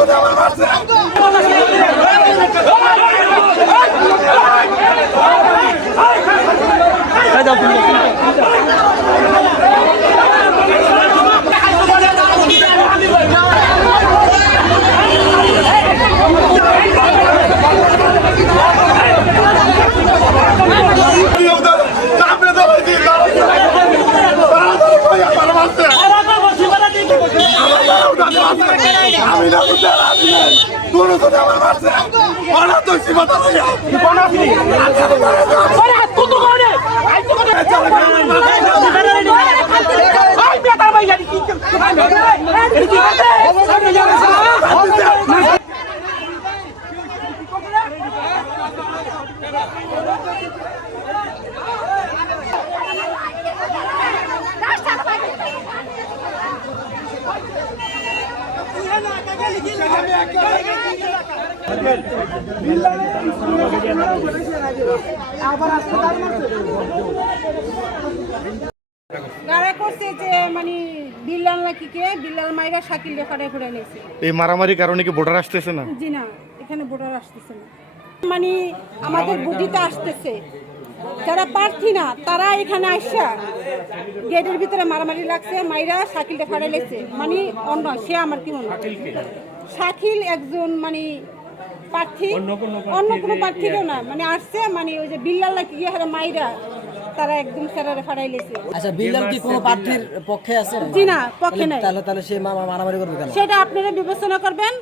আমার মারছে চাপে দেবো কি আমার মারছে আমি না বুঝতে পারছি তো আমার মারছে তো সীমাতা এই মারামারির কারণে কি ভোটার আসতেছে না? জি না এখানে ভোটার আসতেছে না। মানে আমাদের বুদ্ধিতে আসতেছে। যারা প্রার্থী না তারা এখানে আসা গেটের ভিতরে মারামারি লাগছে মাইরা শাকিলটা ফাড়ে লেছে মানে অন্য সে আমার কি মনে? শাকিল একজন মানে প্রার্থী অন্য কোনো প্রার্থীরও না। মানে আসছে মানে ওই যে বিল্লাল নাকি গিয়ে হারে মাইরা তারা একদম স্যারারে ফাড়াই লেছে আচ্ছা বিল্লাল কি কোনো প্রার্থীর পক্ষে আছে? জি না পক্ষে নাই। তাহলে তাহলে সে মারামারি করবে কেন? সেটা আপনারা বিবেচনা করবেন।